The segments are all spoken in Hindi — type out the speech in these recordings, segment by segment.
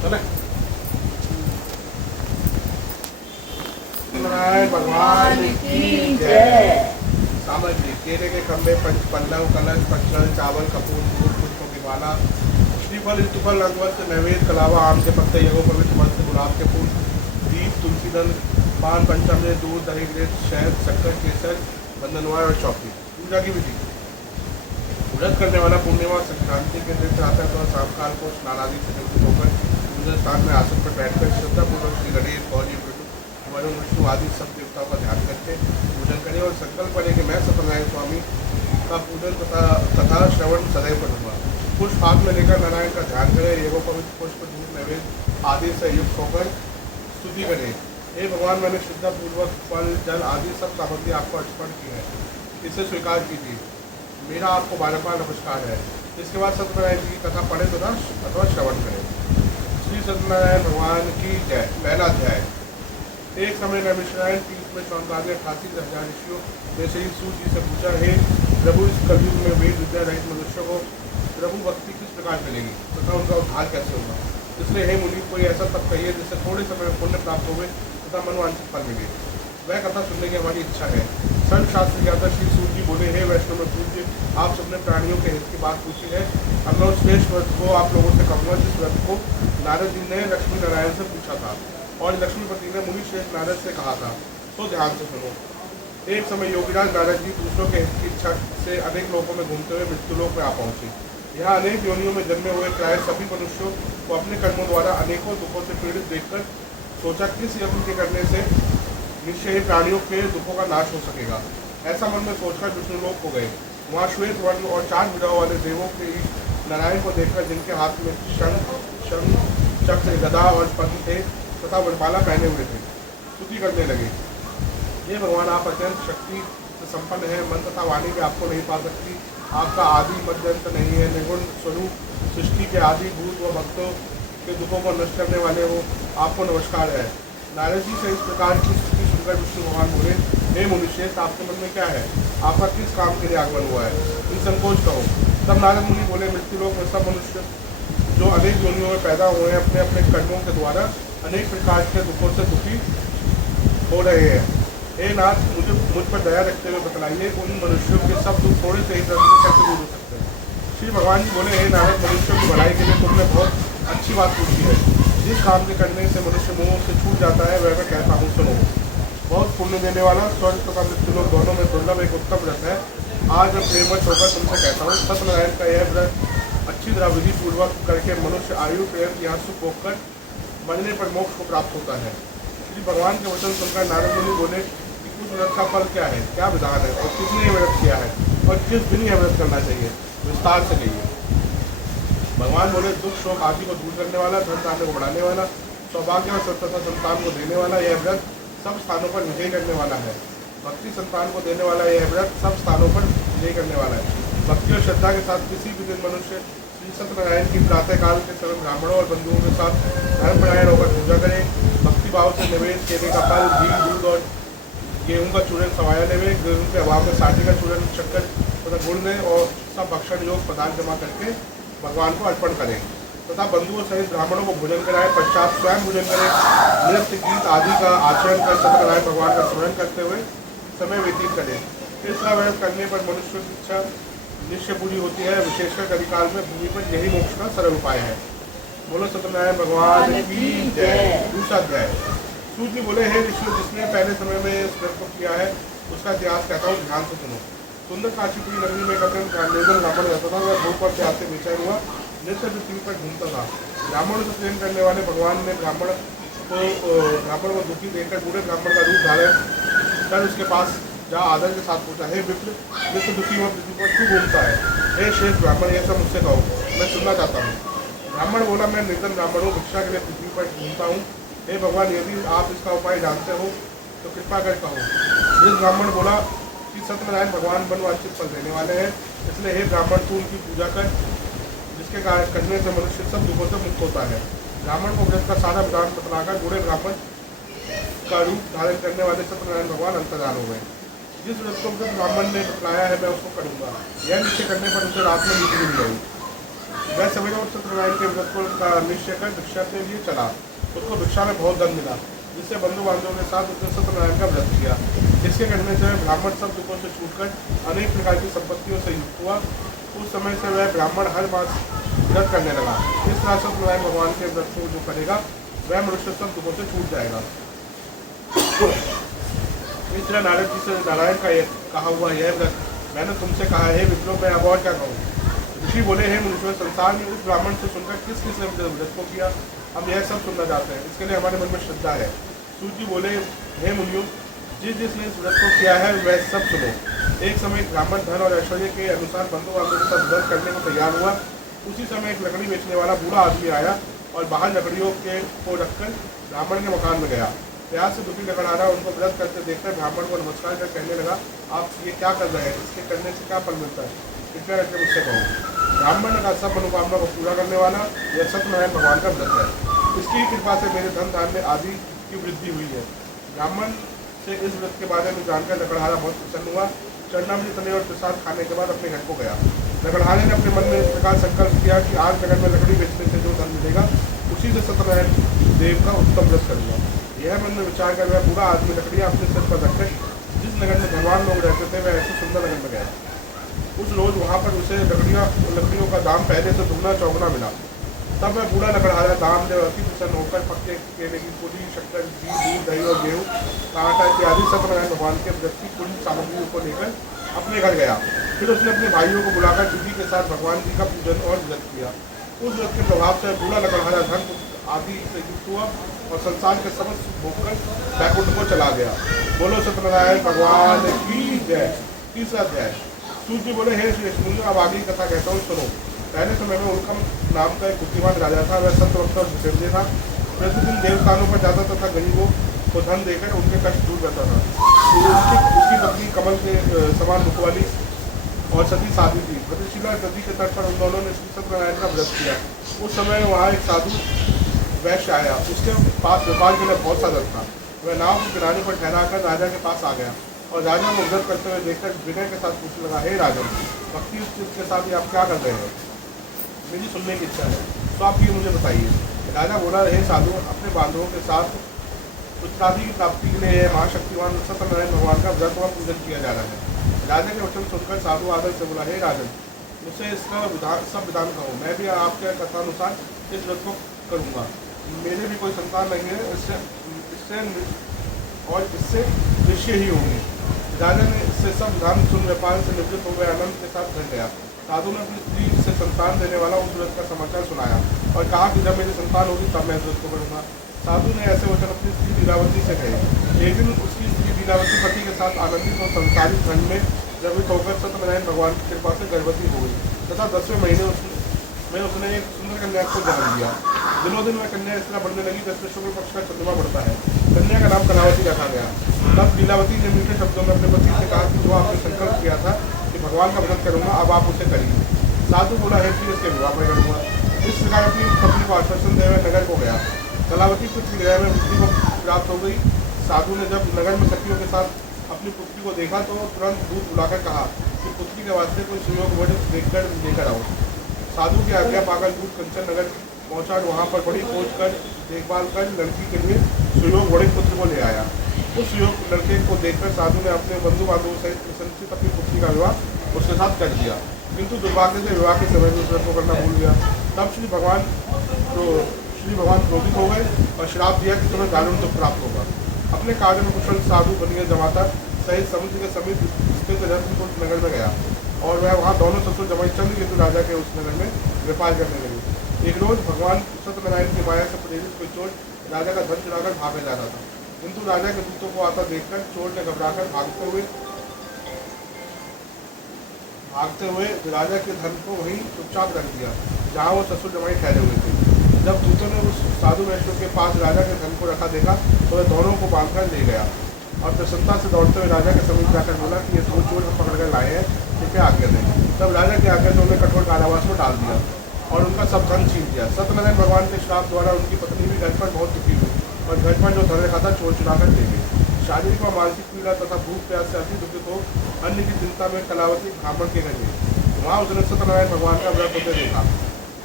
चले नारायण भगवान की जय। सामग्री केले के खम्भे, पल्लव, कलश, पक्षल, चावल, कपूर, फूल, पुष्पों की माला, श्रीफल, ऋतुफल, अगवत, नैवेद्य, कलावा, आम के पत्ते, यगो पवित्र वस्त्र, गुलाब के फूल, दीप, तुलसी दल, पान, पंचामृत, दूध, दही, घृत, शहद, शक्कर, केसर, बंधनवार और चौकी। पूजा की विधि। व्रत करने वाला पूर्णिमा संक्रांति के दिन प्रातः तो शाम काल को स्नान आदि से निवृत्त होकर पूजन स्थान में आसन पर बैठकर श्रद्धापूर्वक श्री गणेश, गौरी, वरुण, विष्णु आदि सब देवताओं का ध्यान करके पूजन करें और संकल्प करें कि मैं सत्यनारायण स्वामी का पूजन तथा श्रवण सदैव करूँगा। पुष्प हाथ में लेकर नारायण का ध्यान करें। एवं पवित्र पुष्प, धूप, नैवेद्य आदि से युक्त होकर स्तुति करें। हे भगवान, मैंने श्रद्धापूर्वक फल, जल आदि सब सामग्री आपको अर्पण की है, इसे स्वीकार कीजिए। मेरा आपको बार बार नमस्कार है। इसके बाद सत्यनारायण जी की कथा पढ़े तथा अथवा श्रवण करें। श्री सत्यनारायण भगवान की जय। पहला अध्याय। एक समय नैमिषारण्य तीर्थ में शौनकादि 88,000 ऋषियों ने श्री सूत जी से पूछा, हे प्रभु, इस कलयुग में वेद विद्या रहित मनुष्य को प्रभु भक्ति किस प्रकार मिलेगी तथा उनका उद्धार कैसे होगा? इसलिए हे मुनि, कोई ऐसा तप कहिए जिससे थोड़े समय में पुण्य प्राप्त होवे तथा मनवांछित फल मिले। वह कथा सुनने की हमारी इच्छा है। सर्वशास्त्र ज्ञाता श्री सूत जी बोले, हे वैष्णव पूज्य, आप सबने प्राणियों के हित की बात पूछी है। अब मैं उस श्रेष्ठ व्रत को आप लोगों से कहूँगा जिस व्रत को नारद जी ने लक्ष्मी नारायण से पूछा था और लक्ष्मीपति ने मुनि श्रेष्ठ नारद से कहा था। तो ध्यान से सुनो। एक समय योगीराज नारद जी दूसरों के हित की इच्छा से अनेक लोगों में घूमते हुए मृत्युलोक में आ पहुंचे। यहाँ अनेक योनियों में जन्मे हुए प्राय सभी मनुष्यों को अपने कर्मों द्वारा अनेकों दुखों से पीड़ित देखकर सोचा, किस यज्ञ के करने से निश्चय ही प्राणियों के दुखों का नाश हो सकेगा। ऐसा मन में सोचकर विष्णुलोक को गए। वहाँ श्वेत वर्ण और 4 भुजाओं वाले देवों के नारायण को देखकर, जिनके हाथ में शंख, चक्र, गदा और पद्म थे तथा वरमाला पहने हुए थे, स्तुति करने लगे। ये भगवान, आप अत्यंत शक्ति से संपन्न है। मन तथा वाणी भी आपको नहीं पा सकती। आपका आदि मध्य अंत नहीं है। निर्गुण स्वरूप सृष्टि के आदि भूत व भक्तों के दुखों को नष्ट करने वाले हो, आपको नमस्कार है। नारद जी से इस प्रकार की स्तुति सुनकर विष्णु भगवान बोले, हे मुनिश्रेष्ठ, आपके मन में क्या है? आपका किस काम के लिए आगमन हुआ है? निसंकोच कहो। तब नारद मुनि बोले, मृत्युलोक में सब मनुष्य जो अनेक योनियों में पैदा हुए हैं, अपने अपने कर्मों के द्वारा अनेक प्रकार के दुखों से दुखी हो रहे हैं। हे नाथ, मुझ पर दया रखते हुए बतलाइए, उन मनुष्यों के सब दुख थोड़े से ही दर्द से कैसे दूर हो सकते हैं? श्री भगवान जी बोले, हे नारद, मनुष्यों की भलाई के लिए तुमने बहुत अच्छी बात पूछी है। जिस काम के करने से मनुष्य मोह से छूट जाता है, वह मैं कहता हूँ, सुनो। बहुत पुण्य देने वाला, स्वर्ग तथा मृत्युलोक दोनों में दुर्लभ एक उत्तम व्रत है। आज मैं प्रेमवश होकर तुमसे कहता हूँ, सत्यनारायण का यह व्रत अच्छी तरह विधि पूर्वक करके मनुष्य आयु, प्रेम, यहाँ सुख भोगकर मरने पर मोक्ष को प्राप्त होता है। श्री भगवान के वचन सुनकर नारद मुनि बोले कि कुछ व्रत का फल क्या है, क्या विधान है और किसने यह व्रत किया है और किस दिन यह व्रत करना चाहिए, विस्तार से कहिए। भगवान बोले, दुख, शोक आदि को दूर करने वाला, धन धान्य को बढ़ाने वाला, सौभाग्य और तथा संतान को देने वाला यह व्रत सब स्थानों पर विजय करने वाला है। भक्ति संतान को देने वाला यह व्रत सब स्थानों पर विजय करने वाला है। भक्ति और श्रद्धा के साथ किसी भी दिन मनुष्य श्री सत्यनारायण की प्रातःकाल के समय ब्राह्मणों और बंधुओं के साथ धर्मपरायण होकर पूजा करें। भक्ति भाव से निवेश, केले का फल, घी, दूध और गेहूँ का चूर्ण सवाया लेवे। गेहूँ के अभाव में साठी का चूर्ण, शक्कर तथा गुड़ लें और सब भक्षण योग पदार्थ जमा करके भगवान को अर्पण करें तथा बंधुओं सहित ब्राह्मणों को भोजन कराएं। पश्चात स्वयं भोजन करें। नृत्य, गीत आदि का आचरण कर सत्यनारायण भगवान का स्मरण करते हुए समय व्यतीत करें। इस तरह व्रत करने पर मनुष्य की इच्छा निश्चय पूरी होती है। विशेषकर कलिकाल में भूमि पर यही मोक्ष का सरल उपाय है। बोलो सत्यनारायण भगवान की जय। दूसरा अध्याय। सूत जी बोले, हे ऋषि, जिसने पहले समय में इस व्रत को किया है उसका इतिहास कहता हूँ, ध्यान से सुनो। सुंदर काशीपुरी नगरी में एक अत्यंत निर्धन ब्राह्मण रहता था। वह भूख और प्यास से बेचैन हुआ नित्य पृथ्वी पर घूमता था। ब्राह्मणों से प्रेम करने वाले भगवान ने ब्राह्मण को दुखी देखकर बूढ़े ब्राह्मण का रूप धारण कर उसके पास जा आदर के साथ पूछा, हे विप्र, विप्र दुखी हुआ पृथ्वी पर क्यों घूमता है? हे श्रेष्ठ ब्राह्मण, यह सब मुझसे कहो, मैं सुनना चाहता हूँ। ब्राह्मण बोला, मैं निर्धन ब्राह्मण हूँ, भिक्षा के लिए पृथ्वी पर घूमता हूँ। हे भगवान, यदि आप इसका उपाय जानते हो तो कृपा कर कहो। जिस ब्राह्मण बोला कि सत्यनारायण भगवान मनवांछित फल देने वाले हैं, इसलिए हे ब्राह्मण, तू उनकी पूजा कर, जिसके कार्य करने से मनुष्य सब दुखों से मुक्त होता है। ब्राह्मण को व्रत का सारा विधान बतलाकर बूढ़े ब्राह्मण का रूप धारण करने वाले सत्यनारायण भगवान अंतर्धान हो गए। जिस व्रत को ब्राह्मण ने बतलाया है मैं उसको करूँगा, यह निश्चय करने पर उसे रात में नींद मिल गई। वह सवेरे उठ सत्यनारायण के व्रत को का निश्चय कर भिक्षा के लिए चला। उसको भिक्षा में बहुत धन मिला, जिससे बंधु बांधवों के साथ उसने सत्यनारायण का व्रत किया। इसके करने से ब्राह्मण सब दुखों से छूटकर अनेक प्रकार की संपत्तियों से युक्त हुआ। उस समय से वह ब्राह्मण हर मास व्रत करने लगा। इस तरह सत्यनारायण भगवान के व्रत को जो करेगा वह मनुष्य सब दुखों से छूट जाएगा। इस तरह नारद जी से नारायण का कहा हुआ यह व्रत मैंने तुमसे कहा है विप्रो, मैं अब और क्या कहूँ। ऋषि बोले, हे मुनीश्वर, संसार में उस ब्राह्मण से सुनकर किस किस ने व्रत को किया, हम यह सब सुनना चाहते हैं, इसके लिए हमारे मन में श्रद्धा है। सूत जी बोले, हे मुनियों, जिसने इस व्रत को किया है वह सब सुनो। एक समय ब्राह्मण धन और ऐश्वर्य के अनुसार बंधु बांधवों के साथ व्रत करने को तैयार हुआ। उसी समय एक लकड़ी बेचने वाला बूढ़ा आदमी आया और बाहर लकड़ियों को रखकर ब्राह्मण के मकान में गया। प्यास से दुखी लकड़हारा उनको व्रत करते देखकर ब्राह्मण को नमस्कार कर कहने लगा, आप ये क्या कर रहे हैं, इसके करने से क्या फल मिलता है, कृपया करके मुझसे कहो। ब्राह्मण का सब मनोकामना को पूरा करने वाला यह सत्यनारायण भगवान का व्रत है। इसकी कृपा से मेरे धन धान्य आदि की वृद्धि हुई है। ब्राह्मण से इस व्रत के बारे में जानकर लकड़हारा बहुत प्रसन्न हुआ। चरणामृत तले और प्रसाद खाने के बाद अपने घर को गया। लकड़हारे ने अपने मन में इस प्रकार संकल्प किया कि आज नगर में लकड़ी बेचने से जो धन मिलेगा उसी से सत्यनारायण देव का उत्तम व्रत करूँगा। यह मन में विचार कर वह पूरा आदमी लकड़ियाँ अपने सिर पर रखकर जिस नगर में धनवान लोग रहते थे वह ऐसे सुंदर नगर में गया। उस रोज वहाँ पर उसे लकड़ियों का दाम पहले से दुगना चौगुना मिला। तब वह बूढ़ा लकड़हारा दाम ले अति प्रसन्न होकर पक्के केले की पूरी, शक्कर, घी, दूध, दही और गेहूँ का आटा इत्यादि सत्यनारायण भगवान के व्रत की पूरी सामग्रियों को लेकर अपने घर गया। फिर उसने अपने भाइयों को बुलाकर विधि के साथ भगवान जी का पूजन और व्रत किया। उस व्रत के प्रभाव से बूढ़ा लकड़हारा धन आदि से युक्त हुआ और संसार के समस्त सुख भोगकर बैकुंठ को चला गया। बोलो सत्यनारायण भगवान की जय। तीसरा अध्याय। सूत जी बोले, हे श्री मुनियों, अब आगे कथा कहता हूँ, सुनो। पहले समय में उल्कम नाम का एक बुद्धिमान राजा था। वह सत्यवक्त और जितेंद्रिय था। प्रतिदिन देवस्थानों पर जाता तथा गरीबों को धन देकर उनके कष्ट दूर करता था। उसकी पत्नी कमल के समान मुख वाली और सती साधी थी। प्रतिशिला नदी के तट पर उन दोनों ने श्री सत्यनारायण का व्रत किया। उस समय वहाँ एक साधु वैश्य आया। उसके पास व्यापार के लिए बहुत सा धन था। वह नाव के किनारे पर ठहराकर राजा के पास आ गया और राजा को व्रत करते हुए देखकर विनय के साथ पूछने लगा, हे राजन, भक्ति के साथ ही आप क्या कर रहे हैं, मेरी सुनने की इच्छा है, तो आप ये मुझे बताइए। राजा बोला, हे साधु, अपने बांधवों के साथ उत्तराधि की प्राप्ति के लिए महाशक्तिमान सत्यनारायण भगवान का व्रत और पूजन किया जा रहा है। राजा के वचन सुनकर साधु आदर से बोला, हे राजन, मुझसे इसका सब विधान कहो, मैं भी आपके कथानुसार इस व्रत को करूँगा। मेरे भी कोई संतान नहीं है, इससे निश्चय ही होंगे। राजा ने इससे सब विधान सुन व्यापार से निवृत्त हो गए आनंद के साथ घर गया। साधु ने अपनी स्त्री से संतान देने वाला उस व्रत का समाचार सुनाया और कहा कि जब मेरी संतान होगी तब मैं व्रत को करूँगा। साधु ने ऐसे वचन अपनी स्त्री लीलावती से कहे। एक दिन उसकी स्त्री लीलावती पति के साथ आनंदित और संसारिक धन में द्रवित होकर सत्यनारायण भगवान की कृपा से गर्भवती हो गई तथा 10वें महीने में उसने एक सुंदर कन्या को जन्म दिया। दिनों दिन वह कन्या इस तरह बढ़ने लगी जैसे शुक्ल पक्ष का चंद्रमा बढ़ता है। कन्या का नाम कलावती रखा गया। तब लीलावती ने मीठे शब्दों में अपने पति से कहा कि जो आपने संकल्प किया था कि भगवान का व्रत करूँगा, अब आप उसे करिए। साधु बोला, है कि इसके विवाह में करूँगा। इस प्रकार अपनी पत्नी को आश्वासन देवे नगर को गया। कलावती कुछ गृह में वृद्धि को प्राप्त हो गई। साधु ने जब नगर में सखियों के साथ अपनी पुत्री को देखा तो तुरंत दूध बुलाकर कहा कि पुत्री के वास्ते कोई सुयोग वर्ण देखकर लेकर आओ। साधु की आज्ञा पाकर दूध कंचन नगर पहुंचा। वहाँ पर बड़ी खोज कर देखभाल कर लड़की के लिए सुयोग वर्ण पुत्र को ले आया। उस सुयोग लड़के को देखकर साधु ने अपने बंधु बांधवों सहित प्रसन्नचित अपनी पुत्री का विवाह उसके साथ कर दिया, किंतु दुर्भाग्य से विवाह के समय में व्रत को करना भूल गया। तब श्री भगवान क्रोधित हो गए और श्राप दिया कि तुम्हें दारुण दुख प्राप्त होगा। अपने कार्य में कुशल साधु बनिए जमाता सहित समुद्र के समीप स्थित रत्नकुंड नगर में गया और वह वहाँ दोनों ससुर जमाई चंद्रकेतु राजा के उस नगर में व्यापार करने लगे। एक रोज भगवान सत्यनारायण की माया से प्रेरित कोई चोर राजा का धन चुराकर भागा जा रहा था, किंतु राजा के दूतों को आता देखकर चोर ने घबराकर भागते हुए राजा के धन को वहीं चुपचाप रख दिया जहाँ वो ससुर जमाई ठहरे हुए थे। जब दूतों ने उस साधु वैष्णव के पास राजा के धन को रखा देखा तो वह दोनों को बांधकर ले गया और प्रसन्नता से दौड़ते हुए राजा के समीप जाकर बोला कि ये दो चोर हम पकड़ कर लाए हैं, कृपया आज्ञा दें। तब राजा की आज्ञा से उन्हें कठोर कारावास में डाल दिया और उनका सब धन छीन दिया। सत्यनारायण भगवान के श्राप द्वारा उनकी पत्नी भी घर पर बहुत दुखी हुई और घर पर जो धन रखा था चोर चुरा कर ले गए। शारीरिक व मानसिक पीड़ा तथा भूख प्यास से अति दुखित हो अन्न की चिंता में कलावती ब्राह्मण के घर गई। वहाँ उसने सत्यनारायण भगवान का व्रत होते देखा।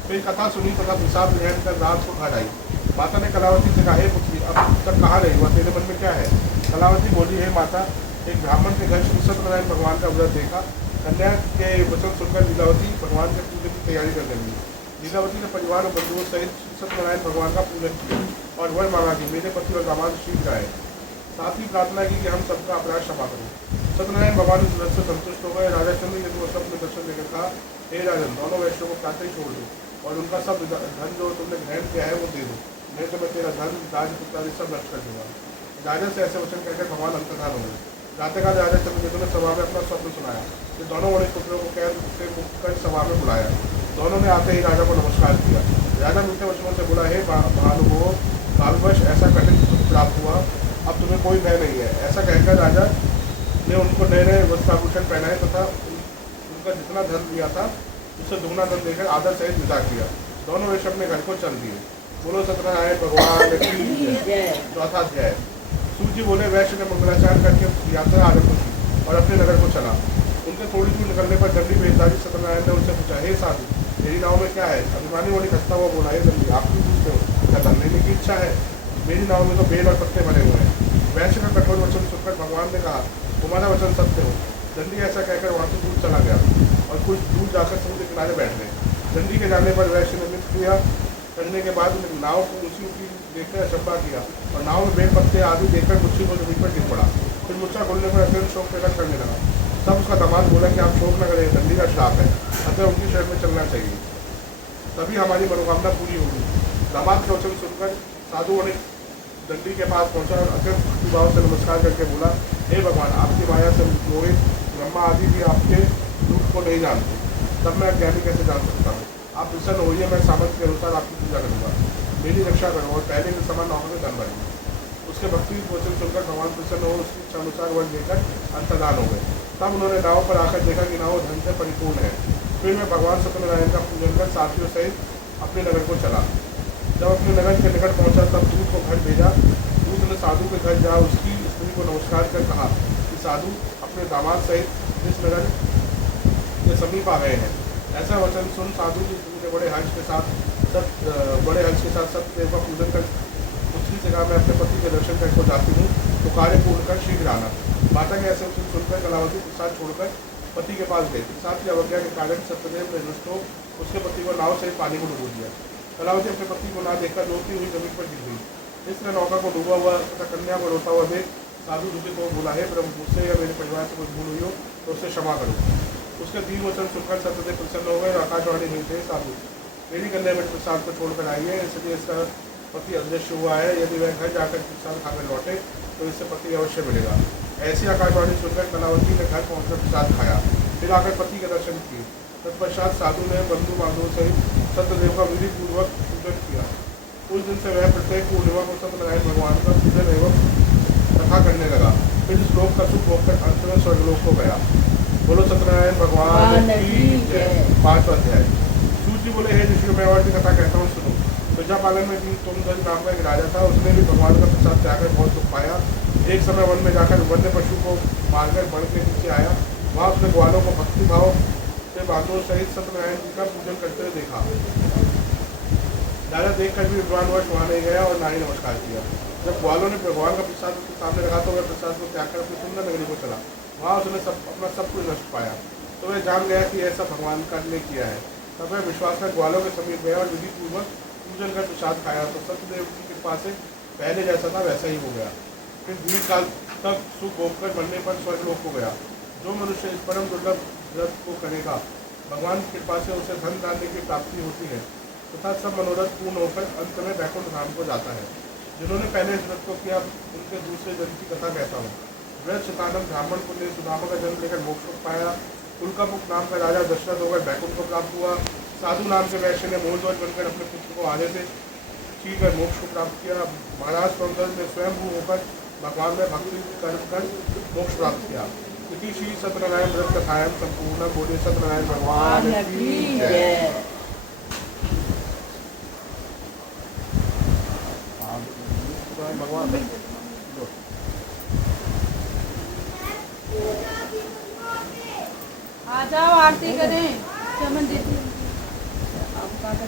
फिर कथा सुनी तथा प्रसाद ग्रहण कर रात को घर आई। माता ने कलावती से कहा, हे पुत्री, अब तक कहाँ रही हुआ, तेरे मन में क्या है? कलावती बोली, हे माता, एक ब्राह्मण के घर श्री सत्यनारायण भगवान का व्रत देखा। कन्या के वचन सुनकर लीलावती भगवान के पूजन की तैयारी कर लगी। लीलावती ने परिवार और बंधुओं सहित श्री सत्यनारायण भगवान का पूजन किया और वर मांगा कि मेरे पति और दामाद शीघ्र आए। साथ ही प्रार्थना की कि हम सबका अपराध क्षमा करें। सत्यनारायण भगवान इस व्रत से संतुष्ट हो गए। राजा चंद्र ने तो स्वप्न दर्शन देकर कहा, हे राजन, दोनों वैष्णव को प्रातः ही छोड़ दो और उनका सब धन जो तुमने ग्रहण किया है वो दे दो, नहीं तो मैं तेरा धन राजपुत्र आदि सब नष्ट कर दूंगा। राजा से ऐसे वचन कहकर भगवान अंतर्धान हो गए। प्रातःकाल राजा चंद्रकेतु ने सभा में अपना स्वप्न सुनाया। फिर दोनों बड़े पुत्रों को कैद से मुक्त कर सभा में बुलाया। दोनों ने आते ही राजा को नमस्कार किया। राजा मीठे वचनों से बोला, हे भानुभो, कालवश ऐसा कठिन सुख प्राप्त हुआ, अब तुम्हें कोई भय नहीं है। ऐसा कहकर राजा ने उनको नए नए वस्त्राभूषण पहनाए तथा उनका जितना धन दिया था उससे दुगना धन देकर आदर सहित विदा किया। दोनों वैश्य अपने घर को चल दिए। बोलो सत्यनारायण भगवान की जय। चौथा अध्याय। सूर्य बोले, वैश्य ने मंगलाचार करके यात्रा आरंभ की और अपने नगर को चला। उनके थोड़ी दूर निकलने पर दंडी भेजदारी सत्यनारायण ने उनसे पूछा, हे साधु, मेरी नाव में क्या है? अभिमानी मोड़ी खस्ता हुआ बोला, हे दंडी, आप क्यों पूछते हो? क्या धन लेने की इच्छा है? मेरी नाव में तो बेल और पत्ते भरे हुए हैं। वैश्य का कठोर वचन सुनकर भगवान ने कहा, तुम्हारा वचन सत्य हो। दंडी ऐसा कहकर वहाँ से दूर चला गया और कुछ दूर जाकर समुद्र किनारे बैठ गए। दंडी के जाने पर वैश्य ने नृत्य किया करने के बाद नाव को ऊंची ऊंची देखकर अचंभा किया और नाव में बेल पत्ते आदि देखकर मुच्छी को जमीन पर गिर पड़ा। फिर मुच्छा खोलने पर अत्यंत शोक प्रकट करने लगा। तब उसका दामाद बोला कि आप शोक न करें, दंडी का श्राप है, अतः उनकी शरण में चलना चाहिए, तभी हमारी मनोकामना पूरी होगी। दामाद के वचन सुनकर साधु ने दंडी के पास पहुंचा और अत्यंत भक्तिभाव से नमस्कार करके बोला, हे भगवान, आपकी माया से मोहित ब्रह्मा आदि भी आपके रूप को नहीं जानते, तब मैं अज्ञानी कैसे जान सकता हूँ? आप प्रसन्न होइए, मैं सामर्थ्य के अनुसार आपकी पूजा करूँगा, मेरी रक्षा करो और पहले के समान नाव में धन भरेंगे। उसके भक्ति वचन सुनकर भगवान प्रसन्न हो उसकी इच्छा अनुसार वन देकर अंतर्धान हो गए। तब उन्होंने नाव पर आकर देखा कि नाव धन से परिपूर्ण है। फिर मैं भगवान सत्यनारायण का पूजन कर साथियों सहित अपने नगर को चला। जब अपने नगर के निकट पहुंचा तब दूत को घर भेजा। दूत ने साधु के घर जा उसकी स्त्री को नमस्कार कर कहा कि साधु अपने दामाद सहित इस नगर के समीप आ गए हैं। ऐसा वचन सुन साधु की स्त्री ने बड़े हर्ष के साथ सत्यदेव का पूजन कर उसकी जगह मैं अपने पति के दर्शन करके जाती हूँ, तो कार्य पूर्ण कर शीघ्र आना। माता के ऐसे वचन सुनकर कलावती प्रसाद छोड़कर पति के पास गई। प्रसाद की अवज्ञा के कारण सत्यदेव ने रुष्ट हो उसके पति को नाव से पानी को डुबो दिया। कलावती अपने पति को ना देखकर रोती हुई जमीन पर गिर गई। इसने नौका को डूबा हुआ तथा कन्या को रोता हुआ देख साधु दुखित को बोला, हे प्रभु, मुझसे या मेरे परिवार से कोई भूल हुई हो तो उससे क्षमा करो। उसके दीन वचन सुनकर सत्यदेव प्रसन्न हो गए और आकाशवाणी हुई थे, साधु, मेरी कन्या में प्रसाद को छोड़कर आई है, इसलिए इसका पति अदृश्य हुआ है। यदि वह घर जाकर प्रसाद खाकर लौटे तो इससे पति अवश्य मिलेगा। ऐसी आकाशवाणी सुनकर कलावती ने घर पहुंचकर प्रसाद खाया, फिर आकर पति के दर्शन किए। तत्पश्चात साधु ने बंधु बांधवों सहित सत्यदेव का विधि पूर्वक पूजन किया। उस दिन से वह प्रत्येक पूर्णिमा को सत्यनारायण भगवान का पूजन एवं कथा करने लगा। फिर इस श्लोक का सुख होकर अंत में स्वर्गलोक को गया। बोलो सत्यनारायण भगवान की जय। 5वां अध्याय। सूर्य बोले, हे ऋषि, मैं और भी कथा कहता हूँ, सुनो। प्रजा पालन में तुमधन नाम का एक राजा था। उसने भी भगवान का प्रसाद त्यागकर बहुत दुख पाया। एक समय वन में जाकर वन्य पशु को मारकर वन के नीचे आया। वहाँ उसने ग्वालों को भक्तिभाव से बांधवों सहित सत्यनारायण जी का पूजन करते हुए देखा। राजा देखकर भी विद्वानवश वहाँ नहीं गया और ना ही नमस्कार किया। जब ग्वालों ने भगवान का प्रसाद उसके सामने रखा तो वह प्रसाद को त्याग कर अपनी सुंदर नगरी को चला। वहाँ उसने अपना सब कुछ नष्ट पाया, तो वह जान गया कि ऐसा भगवान का ने किया है। तब वह विश्वास कर ग्वालों के समीप गया और विधि पूर्वक पूजन कर प्रसाद खाया, तो सत्यदेव की कृपा से पहले जैसा था वैसा ही हो गया। फिर दीर्घ काल तक सुख भोगकर मरने पर स्वर्गलोक को गया। जो मनुष्य इस परम दुर्लभ व्रत को करेगा, भगवान की कृपा से उसे धन धान्य की प्राप्ति होती है तथा सब मनोरथ पूर्ण होकर अंत में वैकुंठ धाम को जाता है। जिन्होंने पहले इस व्रत को किया उनके दूसरे जन्म की कथा कहता हूँ। व्रत शतानंद ब्राह्मण को ने सुदामा का जन्म लेकर मोक्ष को पाया। उल्कामुख नाम का राजा दशरथ होकर वैकुंठ को प्राप्त हुआ। साधु नाम के वैश्य ने मोहध्वज बनकर अपने पुत्र को आगे से छीनकर मोक्ष को प्राप्त किया। महाराज सौंदर्य ने स्वयं होकर भगवान में भक्ति कर्म कर मोक्ष प्राप्त किया। इति श्री सत्यनारायण व्रत कथायां संपूर्ण। बोले सत्यनारायण भगवान की जय। भगवान आ जाओ, आरती करें। चमन दीदी आप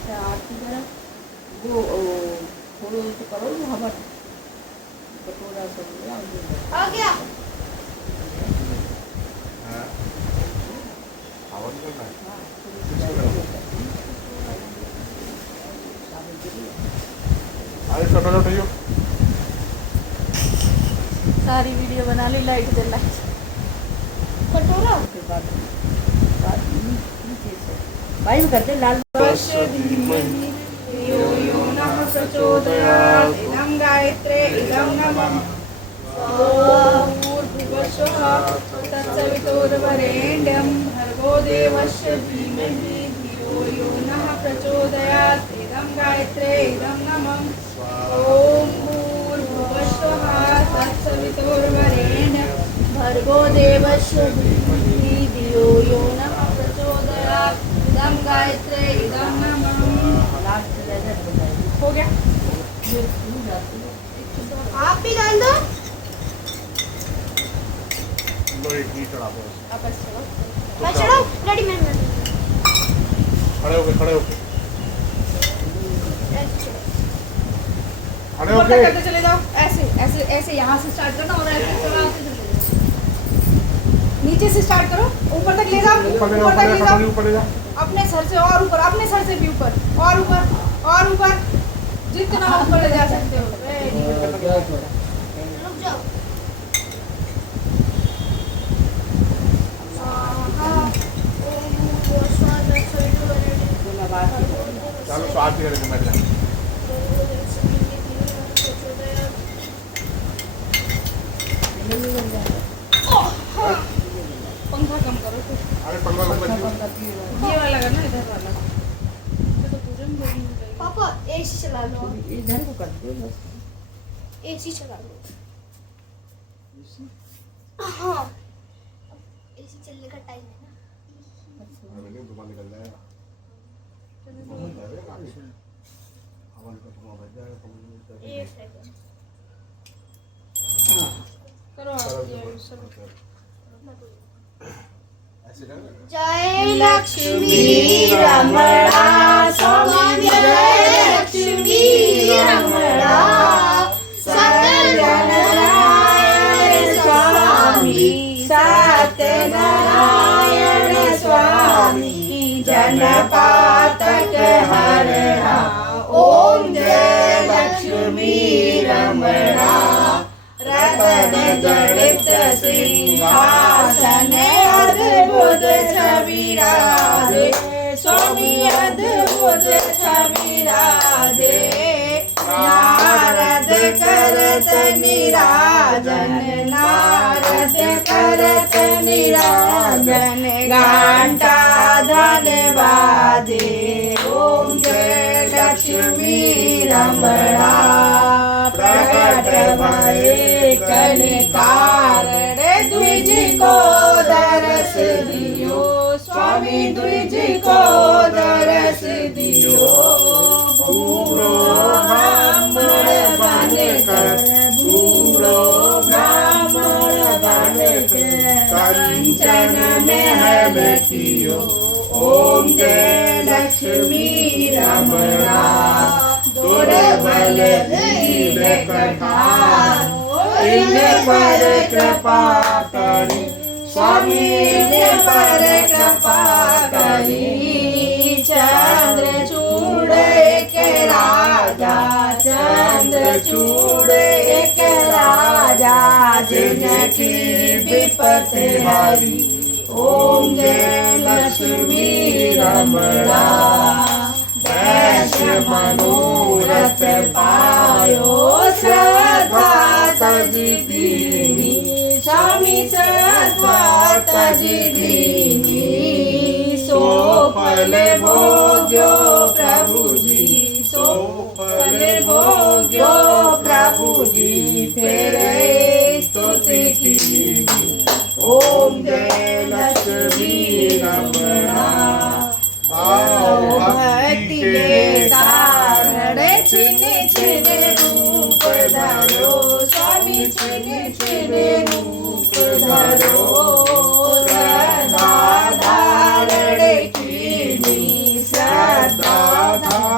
आरती करा वो थोड़ो तो करो हमार कटोरा सब ले आओ। आ गया। हाँ आवाज करना है हाँ अरे छोटा छोटा यो सारी वीडियो बना ली लाइट दे लाइट कटोरा के बाद नीचे से भाई में करते लाल यो यो नमः प्रचोदयात् इदं गायत्रे इदं नमः भूर्भुवस्वः तत्सवितुर्वरेण्यं भर्गो देवस्य धीमहि धियो यो नः प्रचोदयात् इदं गायत्रे इदं नमः ॐ भूर्भुवस्वः तत्सवितुर्वरेण्यं भर्गो देवस्य धीमहि धियो यो नः प्रचोदयात् इदं गायत्रे इदं नमः। हो गया आप भी डाल दो। लो एक ही चढ़ा दो आप ऐसे चलो मैं चढ़ाऊं रेडीमेड में खड़े होके ऐसे चढ़ो। खड़े ऊपर तक होके करते चले जाओ ऐसे ऐसे ऐसे यहाँ से स्टार्ट करना और ऐसे चढ़ाते चले जाओ। नीचे से स्टार्ट करो ऊपर तक ले जाओ ऊपर ले ऊपर तक ले जाओ जाओ ऊपर ले जाओ अपने सर से और ऊपर अपने सर से भी ऊपर और ऊपर जितना ऊपर ले जा सकते हो। रुक जाओ। चलो स्वाद भी करेंगे मैं पंखा कम करो कुछ। अरे पंगा लग गया ये वाला करना इधर वाला तो पूजन करेंगे। पापा एसी चला लो। इधर को कर दो बस एसी चला लो। हाँ एसी चलने का टाइम है ना। अरे नहीं धुआं निकल जाएगा हवा निकल धुआं बच जाएगा एक सेकंड हाँ करो आप ये सब। ऐसे कर जय लक्ष्मी रमणा स्वामी जय लक्ष्मी रमणा सत्यनारायण स्वामी सत्यनारायण स्वामी जनपातक हरणा ओम जय लक्ष्मी रमणा रतन जड़ित सिंहासन अद्भुत छवि राधे स्वामी अद्भुत छवि राधे नारद करत निराजन नारद करत निराजन घंटा धन्यवादे ओम जय लक्ष्मी रमणा प्रकट भये कलिकार द्विज को दरस दियो स्वामी द्विज को दरस दियो बूढ़ो ब्राह्मण बनकर बूढ़ो ब्राह्मण बनकर कंचन में है बैठियो ओम जय लक्ष्मी रमणा दुर्बल दीन कठार इन पर कृपा करी स्वामी इन पर कृपा करी चंद्रचूड़ एक राजा चंद्रचूड़ एक राजा जिनकी विपत हरी ओम जय लक्ष्मी रमणा वैश्य मनोरथ पायो श्रद्धा तज दीनी स्वामी श्रद्धा तज दीनी सो फल भोग्यो प्रभु जी सो फल भोग्यो प्रभु जी फिर स्तुति की ओम जय लक्ष्मी रमणा भक्ति के कारण छिन छिन रूप धरो स्वामी छिन छिन रूप धरो श्रद्धा धारण कीनी श्रद्धा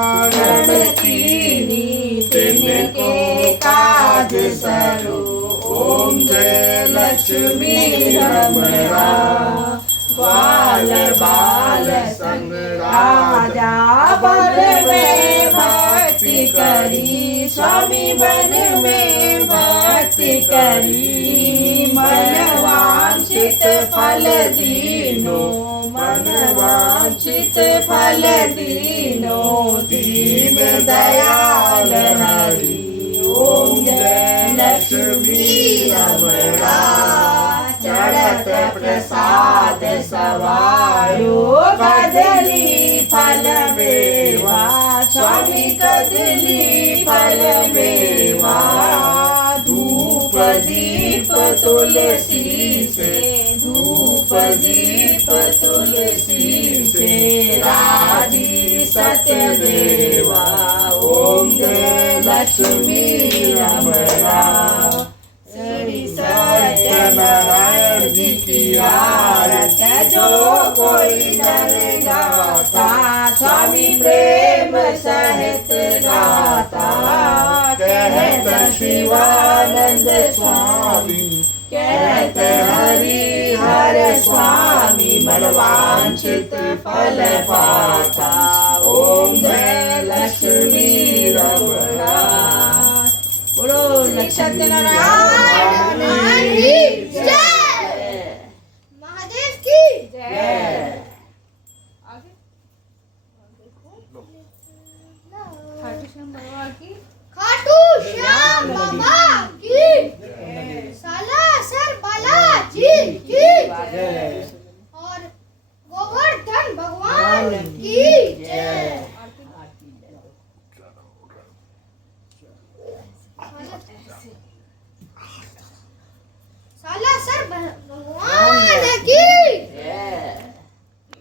लक्ष्मी रमणा ग्वाल बाल संग राजा वन में भक्ति करी स्वामी वन में भक्ति करी मन वांछित फल दीनो मन वांछित फल दीनो दीन दयाल हरि ओम जय लक्ष्मी रमणा चढ़त प्रसाद सवायो कदली फल मेवा स्वामी कदली फल मेवा धूप दीप तुलसी से धूप दीप तुलसी से राजी सत्य देवा ओम जय लक्ष्मी रमणा श्री सत्यनारायण जी की आरत जो कोई नर गाता स्वामी प्रेम सहित गाता कहत शिवानंद स्वामी कहत हरि हर स्वामी मनवांछित फल पाता ओम जय लक्ष्मी रमणा बोलो सत्यनारायण की जय महादेव की जय आगे खाटू श्याम बाबा की खाटू श्याम बाबा की सालासर बालाजी की और गोवर्धन भगवान की जय आरती